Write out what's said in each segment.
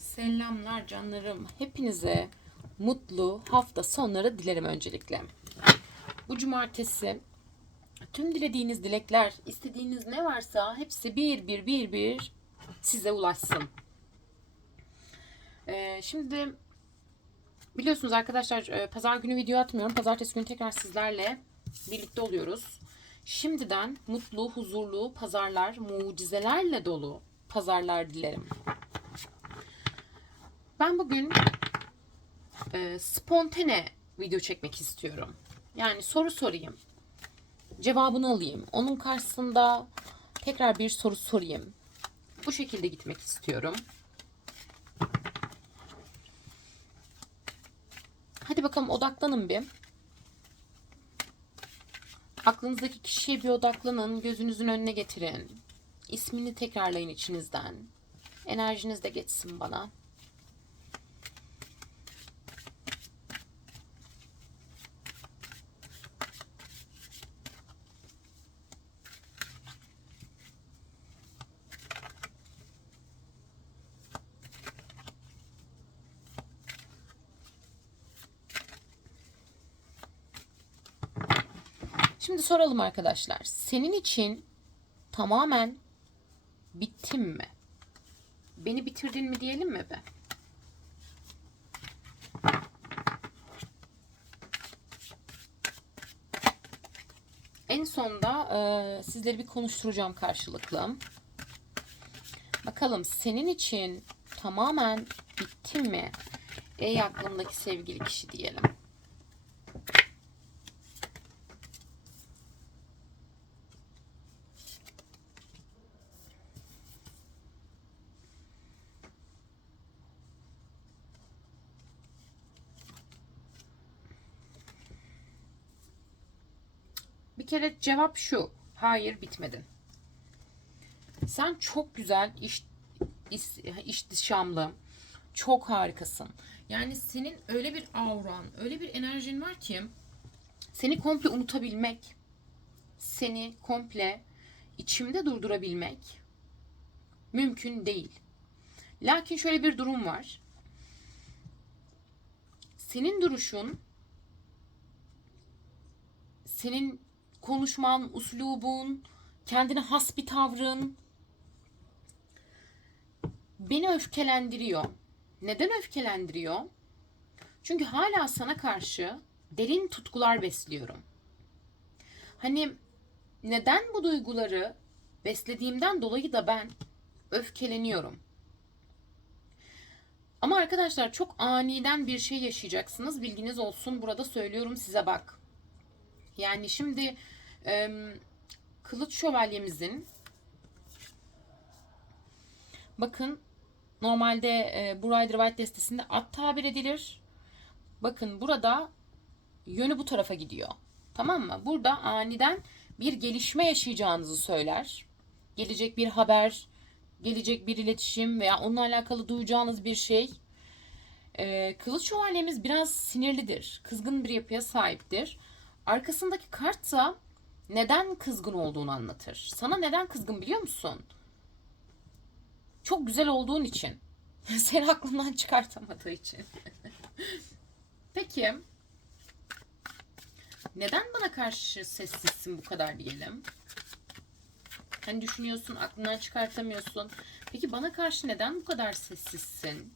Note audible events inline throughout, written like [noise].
Selamlar canlarım. Hepinize mutlu hafta sonları dilerim öncelikle. Bu cumartesi tüm dilediğiniz dilekler, istediğiniz ne varsa hepsi bir bir bir bir size ulaşsın. Ee, şimdi biliyorsunuz arkadaşlar e, pazar günü video atmıyorum. Pazartesi günü tekrar sizlerle birlikte oluyoruz. Şimdiden mutlu, huzurlu pazarlar, mucizelerle dolu pazarlar dilerim. Ben bugün e, spontane video çekmek istiyorum. Yani soru sorayım. Cevabını alayım. Onun karşısında tekrar bir soru sorayım. Bu şekilde gitmek istiyorum. Hadi bakalım odaklanın bir. Aklınızdaki kişiye bir odaklanın. Gözünüzün önüne getirin. İsmini tekrarlayın içinizden. Enerjiniz de geçsin bana. Şimdi soralım arkadaşlar. Senin için tamamen bittim mi? Beni bitirdin mi diyelim mi be? En sonda e, sizleri bir konuşturacağım karşılıklı. Bakalım senin için tamamen bitti mi? Ey aklımdaki sevgili kişi diyelim. Kere cevap şu. Hayır bitmedin. Sen çok güzel iş, iş, ihtişamlı, çok harikasın. Yani senin öyle bir auran, öyle bir enerjin var ki seni komple unutabilmek, seni komple içimde durdurabilmek mümkün değil. Lakin şöyle bir durum var. Senin duruşun senin konuşman, uslubun, kendine has bir tavrın beni öfkelendiriyor. Neden öfkelendiriyor? Çünkü hala sana karşı derin tutkular besliyorum. Hani neden bu duyguları beslediğimden dolayı da ben öfkeleniyorum. Ama arkadaşlar çok aniden bir şey yaşayacaksınız. Bilginiz olsun. Burada söylüyorum size bak. Yani şimdi e, Kılıç Şövalyemizin bakın normalde e, bu Rider White destesinde at tabir edilir. Bakın burada yönü bu tarafa gidiyor. Tamam mı? Burada aniden bir gelişme yaşayacağınızı söyler. Gelecek bir haber, gelecek bir iletişim veya onunla alakalı duyacağınız bir şey. Ee, Kılıç Şövalyemiz biraz sinirlidir. Kızgın bir yapıya sahiptir. Arkasındaki kart da neden kızgın olduğunu anlatır. Sana neden kızgın biliyor musun? Çok güzel olduğun için. [laughs] Seni aklından çıkartamadığı için. [laughs] Peki. Neden bana karşı sessizsin bu kadar diyelim? Hani düşünüyorsun, aklından çıkartamıyorsun. Peki bana karşı neden bu kadar sessizsin?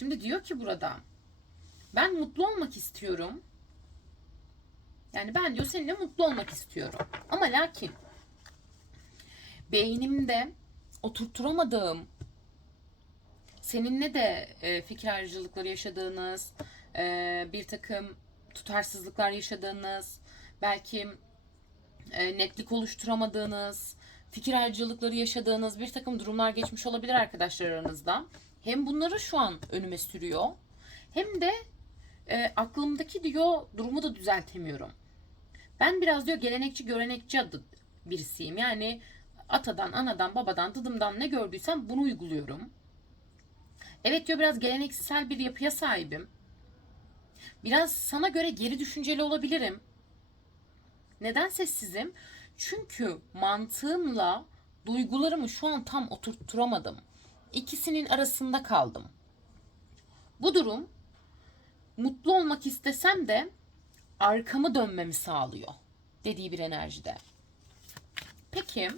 Şimdi diyor ki burada ben mutlu olmak istiyorum. Yani ben diyor seninle mutlu olmak istiyorum. Ama lakin beynimde oturtturamadığım seninle de e, fikir ayrıcalıkları yaşadığınız, e, bir takım tutarsızlıklar yaşadığınız, belki e, netlik oluşturamadığınız, fikir ayrıcalıkları yaşadığınız bir takım durumlar geçmiş olabilir arkadaşlar aranızda. Hem bunları şu an önüme sürüyor hem de e, aklımdaki diyor durumu da düzeltemiyorum. Ben biraz diyor gelenekçi görenekçi adı birisiyim. Yani atadan, anadan, babadan, dıdımdan ne gördüysem bunu uyguluyorum. Evet diyor biraz geleneksel bir yapıya sahibim. Biraz sana göre geri düşünceli olabilirim. Neden sessizim? Çünkü mantığımla duygularımı şu an tam oturtturamadım. İkisinin arasında kaldım. Bu durum mutlu olmak istesem de arkamı dönmemi sağlıyor dediği bir enerjide. Peki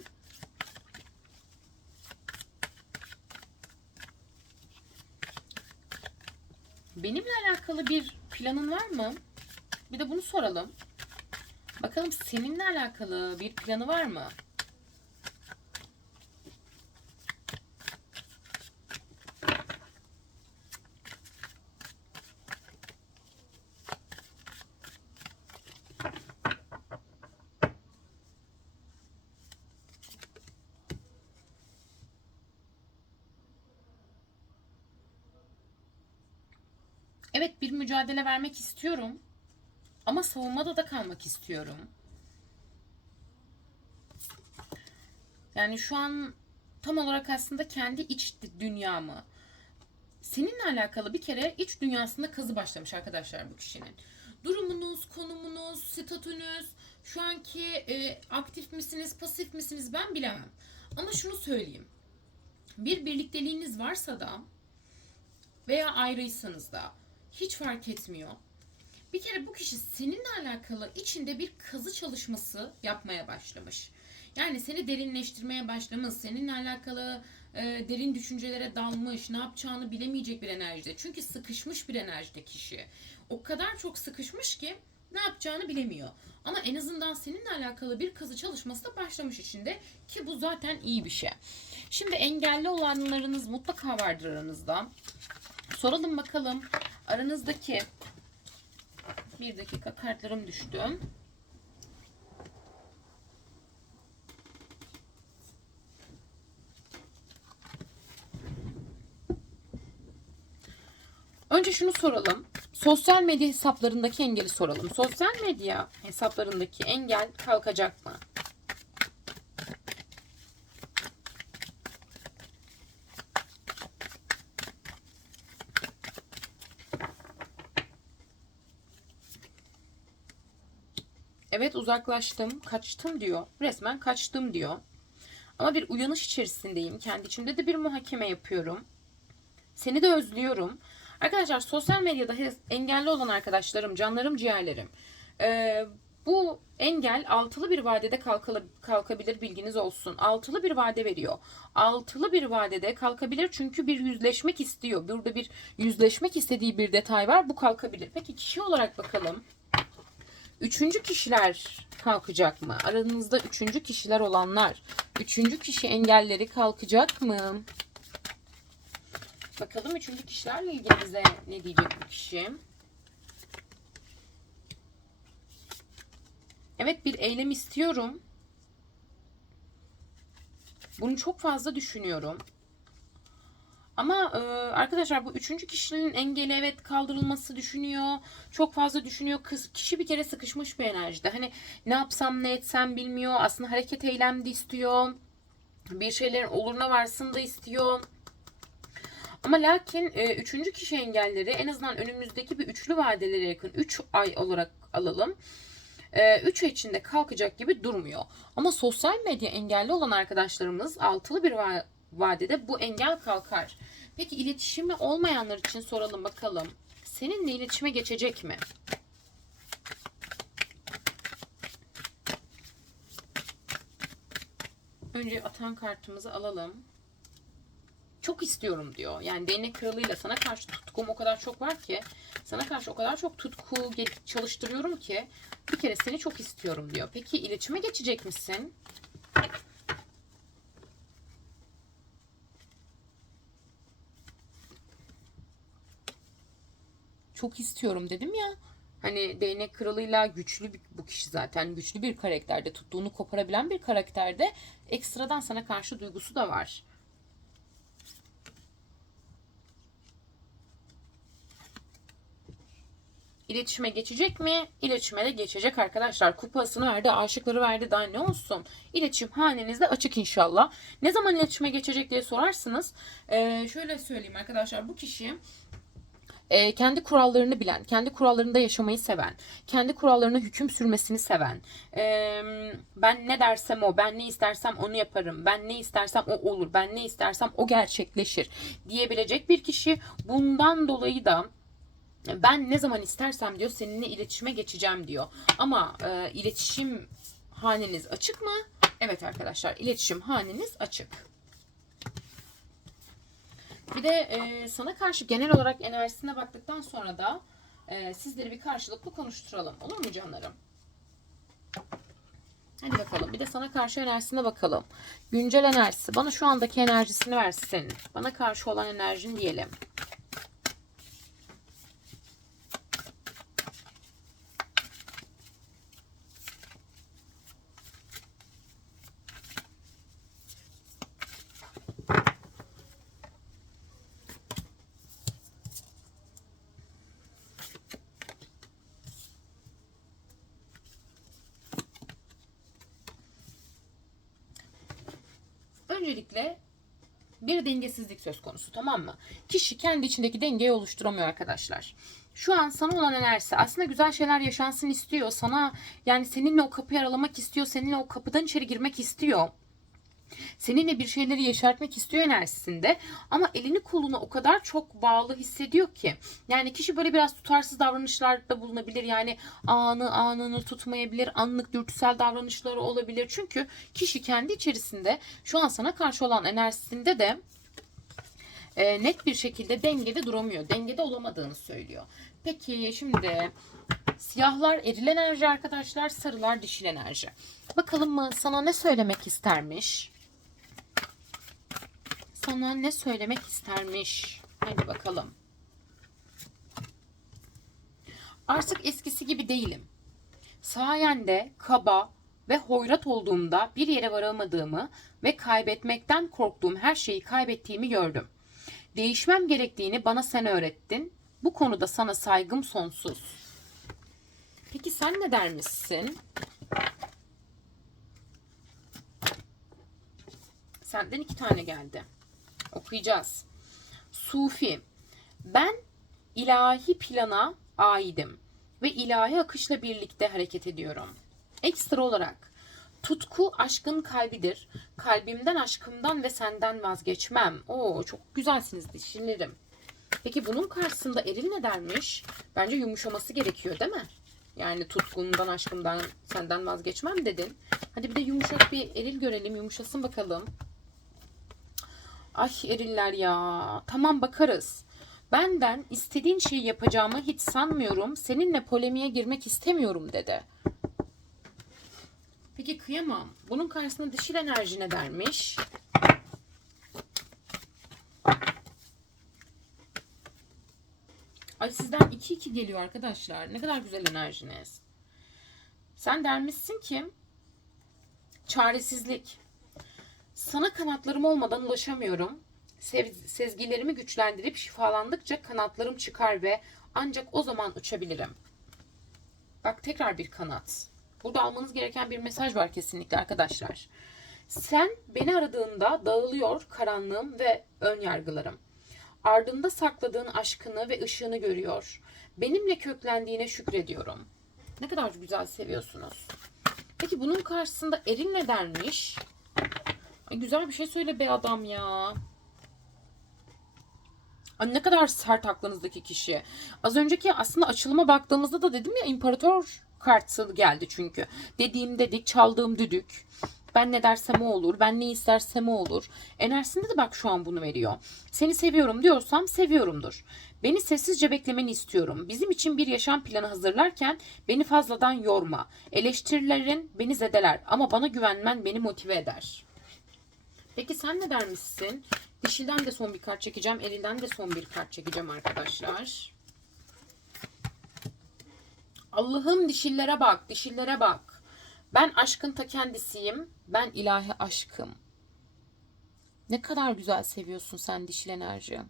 benimle alakalı bir planın var mı? Bir de bunu soralım. Bakalım seninle alakalı bir planı var mı? Evet bir mücadele vermek istiyorum. Ama savunmada da kalmak istiyorum. Yani şu an tam olarak aslında kendi iç dünyamı seninle alakalı bir kere iç dünyasında kazı başlamış arkadaşlar bu kişinin. Durumunuz, konumunuz, statünüz, şu anki e, aktif misiniz, pasif misiniz ben bilemem. Ama şunu söyleyeyim. Bir birlikteliğiniz varsa da veya ayrıysanız da hiç fark etmiyor. Bir kere bu kişi seninle alakalı içinde bir kazı çalışması yapmaya başlamış. Yani seni derinleştirmeye başlamış, seninle alakalı e, derin düşüncelere dalmış, ne yapacağını bilemeyecek bir enerjide. Çünkü sıkışmış bir enerjide kişi. O kadar çok sıkışmış ki ne yapacağını bilemiyor. Ama en azından seninle alakalı bir kazı çalışması da başlamış içinde ki bu zaten iyi bir şey. Şimdi engelli olanlarınız mutlaka vardır aranızda. Soralım bakalım aranızdaki bir dakika kartlarım düştü. Önce şunu soralım. Sosyal medya hesaplarındaki engeli soralım. Sosyal medya hesaplarındaki engel kalkacak mı? Evet uzaklaştım, kaçtım diyor. Resmen kaçtım diyor. Ama bir uyanış içerisindeyim. Kendi içimde de bir muhakeme yapıyorum. Seni de özlüyorum. Arkadaşlar sosyal medyada engelli olan arkadaşlarım, canlarım, ciğerlerim. Ee, bu engel altılı bir vadede kalkabilir bilginiz olsun. Altılı bir vade veriyor. Altılı bir vadede kalkabilir çünkü bir yüzleşmek istiyor. Burada bir yüzleşmek istediği bir detay var. Bu kalkabilir. Peki kişi olarak bakalım. Üçüncü kişiler kalkacak mı? Aranızda üçüncü kişiler olanlar. Üçüncü kişi engelleri kalkacak mı? Bakalım üçüncü kişilerle ilgili ne diyecek bu kişi? Evet bir eylem istiyorum. Bunu çok fazla düşünüyorum. Ama e, arkadaşlar bu üçüncü kişinin engeli evet kaldırılması düşünüyor. Çok fazla düşünüyor. Kız, kişi bir kere sıkışmış bir enerjide. Hani ne yapsam ne etsem bilmiyor. Aslında hareket eylem de istiyor. Bir şeylerin oluruna varsın da istiyor. Ama lakin e, üçüncü kişi engelleri en azından önümüzdeki bir üçlü vadelere yakın 3 ay olarak alalım. 3 ay içinde kalkacak gibi durmuyor. Ama sosyal medya engelli olan arkadaşlarımız altılı bir vadede bu engel kalkar. Peki iletişimi olmayanlar için soralım bakalım. Seninle iletişime geçecek mi? Önce atan kartımızı alalım. Çok istiyorum diyor. Yani değnek kralıyla sana karşı tutkum o kadar çok var ki. Sana karşı o kadar çok tutku çalıştırıyorum ki. Bir kere seni çok istiyorum diyor. Peki iletişime geçecek misin? Çok istiyorum dedim ya. Hani değnek kralıyla güçlü bir, bu kişi zaten güçlü bir karakterde tuttuğunu koparabilen bir karakterde ekstradan sana karşı duygusu da var. İletişime geçecek mi? İletişime de geçecek arkadaşlar. Kupasını verdi, aşıkları verdi daha ne olsun. İletişim hanenizde açık inşallah. Ne zaman iletişime geçecek diye sorarsınız. Ee, şöyle söyleyeyim arkadaşlar bu kişi e, kendi kurallarını bilen, kendi kurallarında yaşamayı seven, kendi kurallarına hüküm sürmesini seven, e, ben ne dersem o, ben ne istersem onu yaparım, ben ne istersem o olur, ben ne istersem o gerçekleşir diyebilecek bir kişi. Bundan dolayı da ben ne zaman istersem diyor seninle iletişime geçeceğim diyor. Ama e, iletişim haneniz açık mı? Evet arkadaşlar iletişim haneniz açık. Bir de e, sana karşı genel olarak enerjisine baktıktan sonra da e, sizleri bir karşılıklı konuşturalım. Olur mu canlarım? Hadi bakalım. Bir de sana karşı enerjisine bakalım. Güncel enerjisi. Bana şu andaki enerjisini versin. Bana karşı olan enerjin diyelim. Öncelikle bir dengesizlik söz konusu tamam mı? Kişi kendi içindeki dengeyi oluşturamıyor arkadaşlar. Şu an sana olan enerjisi aslında güzel şeyler yaşansın istiyor. Sana yani seninle o kapıyı aralamak istiyor. Seninle o kapıdan içeri girmek istiyor. Seninle bir şeyleri yeşertmek istiyor enerjisinde. Ama elini kolunu o kadar çok bağlı hissediyor ki. Yani kişi böyle biraz tutarsız davranışlarda bulunabilir. Yani anı anını tutmayabilir. Anlık dürtüsel davranışları olabilir. Çünkü kişi kendi içerisinde şu an sana karşı olan enerjisinde de e, net bir şekilde dengede duramıyor. Dengede olamadığını söylüyor. Peki şimdi siyahlar eril enerji arkadaşlar, sarılar dişil enerji. Bakalım mı sana ne söylemek istermiş? Sana ne söylemek istermiş? Hadi bakalım. Artık eskisi gibi değilim. Sayende kaba ve hoyrat olduğumda bir yere varamadığımı ve kaybetmekten korktuğum her şeyi kaybettiğimi gördüm. Değişmem gerektiğini bana sen öğrettin. Bu konuda sana saygım sonsuz. Peki sen ne dermişsin? Senden iki tane geldi. Okuyacağız. Sufi. Ben ilahi plana aidim ve ilahi akışla birlikte hareket ediyorum. Ekstra olarak tutku aşkın kalbidir. Kalbimden, aşkımdan ve senden vazgeçmem. Oo çok güzelsiniz dişinirim. Peki bunun karşısında eril ne dermiş? Bence yumuşaması gerekiyor değil mi? Yani tutkundan, aşkımdan, senden vazgeçmem dedin. Hadi bir de yumuşak bir eril görelim. Yumuşasın bakalım. Ay eriller ya. Tamam bakarız. Benden istediğin şeyi yapacağımı hiç sanmıyorum. Seninle polemiğe girmek istemiyorum dedi. Peki kıyamam. Bunun karşısında dişil enerji ne dermiş? Ay sizden 2-2 geliyor arkadaşlar. Ne kadar güzel enerjiniz. Sen dermişsin ki çaresizlik. Sana kanatlarım olmadan ulaşamıyorum. Sezgilerimi güçlendirip şifalandıkça kanatlarım çıkar ve ancak o zaman uçabilirim. Bak tekrar bir kanat. Burada almanız gereken bir mesaj var kesinlikle arkadaşlar. Sen beni aradığında dağılıyor karanlığım ve ön yargılarım. Ardında sakladığın aşkını ve ışığını görüyor. Benimle köklendiğine şükrediyorum. Ne kadar güzel seviyorsunuz. Peki bunun karşısında eril ne dermiş? Ay güzel bir şey söyle be adam ya. Ay ne kadar sert aklınızdaki kişi. Az önceki aslında açılıma baktığımızda da dedim ya imparator kartı geldi çünkü. Dediğim dedik, çaldığım düdük. Ben ne dersem o olur. Ben ne istersem o olur. Enerjisinde de bak şu an bunu veriyor. Seni seviyorum diyorsam seviyorumdur. Beni sessizce beklemeni istiyorum. Bizim için bir yaşam planı hazırlarken beni fazladan yorma. Eleştirilerin beni zedeler ama bana güvenmen beni motive eder. Peki sen ne dermişsin? Dişilden de son bir kart çekeceğim. Elinden de son bir kart çekeceğim arkadaşlar. Allah'ım dişillere bak, dişillere bak. Ben aşkın ta kendisiyim. Ben ilahi aşkım. Ne kadar güzel seviyorsun sen dişil enerji.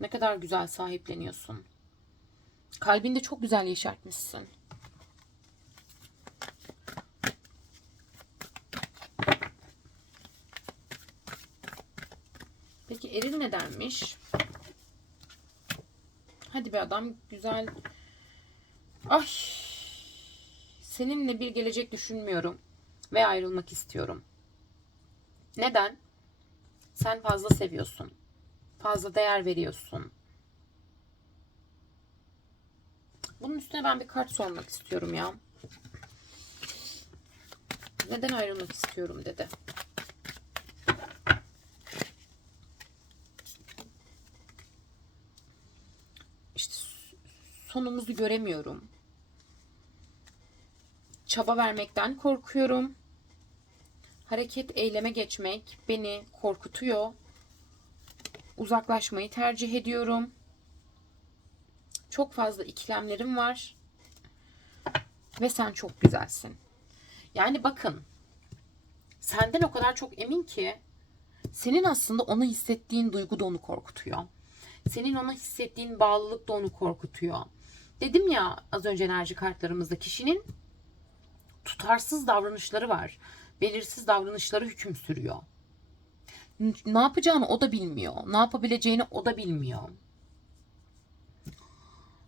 Ne kadar güzel sahipleniyorsun. Kalbinde çok güzel yeşertmişsin. Eril ne dermiş? Hadi be adam güzel. Ay. Seninle bir gelecek düşünmüyorum ve ayrılmak istiyorum. Neden? Sen fazla seviyorsun. Fazla değer veriyorsun. Bunun üstüne ben bir kart sormak istiyorum ya. Neden ayrılmak istiyorum dedi. İşte sonumuzu göremiyorum. Çaba vermekten korkuyorum. Hareket eyleme geçmek beni korkutuyor. Uzaklaşmayı tercih ediyorum. Çok fazla ikilemlerim var. Ve sen çok güzelsin. Yani bakın. Senden o kadar çok emin ki senin aslında ona hissettiğin duygu da onu korkutuyor. Senin ona hissettiğin bağlılık da onu korkutuyor. Dedim ya az önce enerji kartlarımızda kişinin tutarsız davranışları var. Belirsiz davranışları hüküm sürüyor. Ne yapacağını o da bilmiyor. Ne yapabileceğini o da bilmiyor.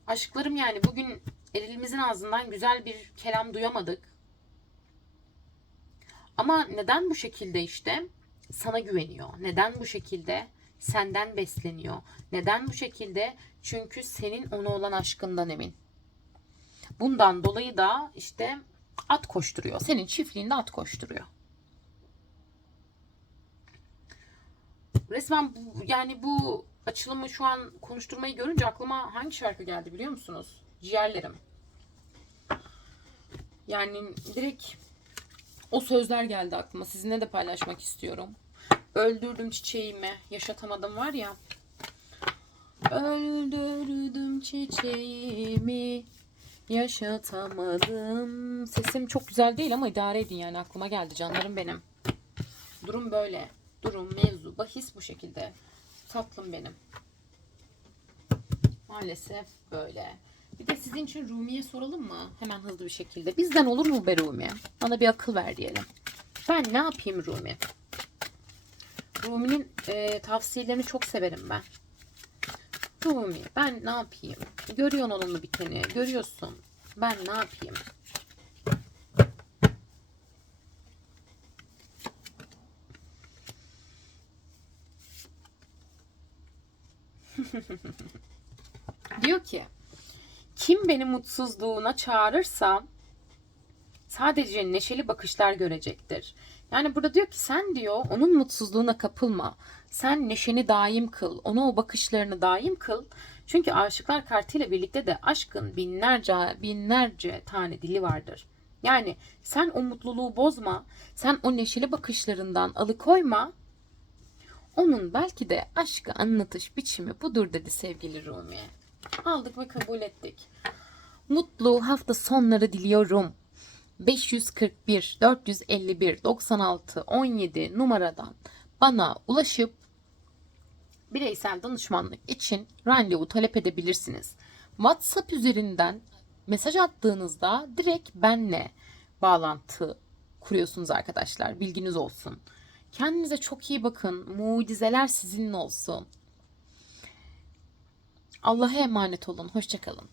Aşklarım yani bugün elimizin ağzından güzel bir kelam duyamadık. Ama neden bu şekilde işte sana güveniyor? Neden bu şekilde senden besleniyor? Neden bu şekilde? Çünkü senin ona olan aşkından emin. Bundan dolayı da işte at koşturuyor. Senin çiftliğinde at koşturuyor. Resmen bu, yani bu açılımı şu an konuşturmayı görünce aklıma hangi şarkı geldi biliyor musunuz? Ciğerlerim. Yani direkt o sözler geldi aklıma. Sizinle de paylaşmak istiyorum. Öldürdüm çiçeğimi, yaşatamadım var ya. Öldürdüm çiçeğimi, yaşatamadım. Sesim çok güzel değil ama idare edin yani aklıma geldi canlarım benim. Durum böyle. Durum, mevzu, bahis bu şekilde. Tatlım benim. Maalesef böyle. Bir de sizin için Rumi'ye soralım mı? Hemen hızlı bir şekilde. Bizden olur mu be Rumi? Bana bir akıl ver diyelim. Ben ne yapayım Rumi? Rumi'nin e, tavsiyelerini çok severim ben. Rumi ben ne yapayım? Görüyorsun onunla biteni. Görüyorsun. Ben ne yapayım? [laughs] Diyor ki kim beni mutsuzluğuna çağırırsa sadece neşeli bakışlar görecektir. Yani burada diyor ki sen diyor onun mutsuzluğuna kapılma. Sen neşeni daim kıl. Ona o bakışlarını daim kıl. Çünkü aşıklar kartıyla birlikte de aşkın binlerce binlerce tane dili vardır. Yani sen o mutluluğu bozma. Sen o neşeli bakışlarından alıkoyma. Onun belki de aşkı anlatış biçimi budur dedi sevgili Rumi. Aldık ve kabul ettik. Mutlu hafta sonları diliyorum. 541 451 96 17 numaradan bana ulaşıp bireysel danışmanlık için randevu talep edebilirsiniz. WhatsApp üzerinden mesaj attığınızda direkt benle bağlantı kuruyorsunuz arkadaşlar. Bilginiz olsun. Kendinize çok iyi bakın. Mucizeler sizinle olsun. Allah'a emanet olun. Hoşçakalın.